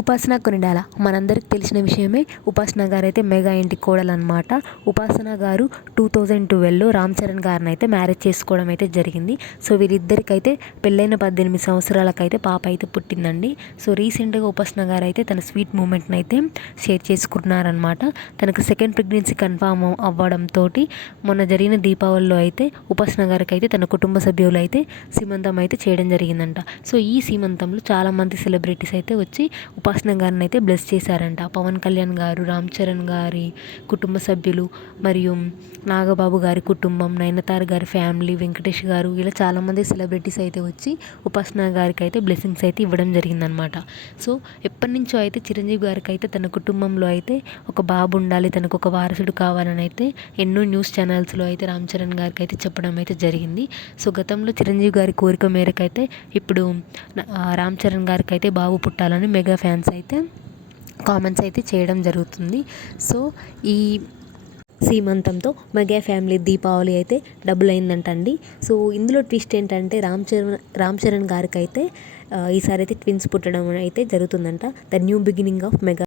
ఉపాసన కొనిడాల మనందరికి తెలిసిన విషయమే. ఉపాసన గారు అయితే మెగా ఇంటి కోడలన్నమాట. ఉపాసన గారు 2012లో రామ్ చరణ్ గారిని అయితే మ్యారేజ్ చేసుకోవడం అయితే జరిగింది. సో వీరిద్దరికైతే పెళ్ళైన 18 సంవత్సరాలకైతే పాప అయితే పుట్టిందండి. సో రీసెంట్గా ఉపాసన గారు అయితే తన స్వీట్ మూమెంట్ని అయితే షేర్ చేసుకున్నారనమాట. తనకు సెకండ్ ప్రెగ్నెన్సీ కన్ఫామ్ అవ్వడంతో మొన్న జరిగిన దీపావళిలో అయితే ఉపాసన గారికి అయితే తన కుటుంబ సభ్యులు అయితే సీమంతం అయితే చేయడం జరిగిందంట. సో ఈ సీమంతంలో చాలామంది సెలబ్రిటీస్ అయితే వచ్చి ఉపాసన గారిని అయితే బ్లెస్ చేశారంట. పవన్ కళ్యాణ్ గారు, రామ్ చరణ్ గారి కుటుంబ సభ్యులు, మరియు నాగబాబు గారి కుటుంబం, నయనతార గారి ఫ్యామిలీ, వెంకటేష్ గారు, ఇలా చాలామంది సెలబ్రిటీస్ అయితే వచ్చి ఉపాసన గారికి అయితే బ్లెస్సింగ్స్ అయితే ఇవ్వడం జరిగిందనమాట. సో ఎప్పటి నుంచో అయితే చిరంజీవి గారికి అయితే తన కుటుంబంలో అయితే ఒక బాబు ఉండాలి, తనకు ఒక వారసుడు కావాలని అయితే ఎన్నో న్యూస్ ఛానల్స్లో అయితే రామ్ చరణ్ గారికి అయితే చెప్పడం అయితే జరిగింది. సో గతంలో చిరంజీవి గారి కోరిక మేరకు అయితే ఇప్పుడు రామ్ చరణ్ గారికి అయితే బాబు పుట్టాలని మెగా ఫ్యాన్స్ అయితే కామెంట్స్ అయితే చేయడం జరుగుతుంది. సో ఈ సీమంతంతో మెగా ఫ్యామిలీ దీపావళి అయితే డబుల్ అయిందంటండి. సో ఇందులో ట్విస్ట్ ఏంటంటే రామ్ చరణ్ గారికి అయితే ఈసారి అయితే ట్విన్స్ పుట్టడం అయితే జరుగుతుందంట. The new beginning of mega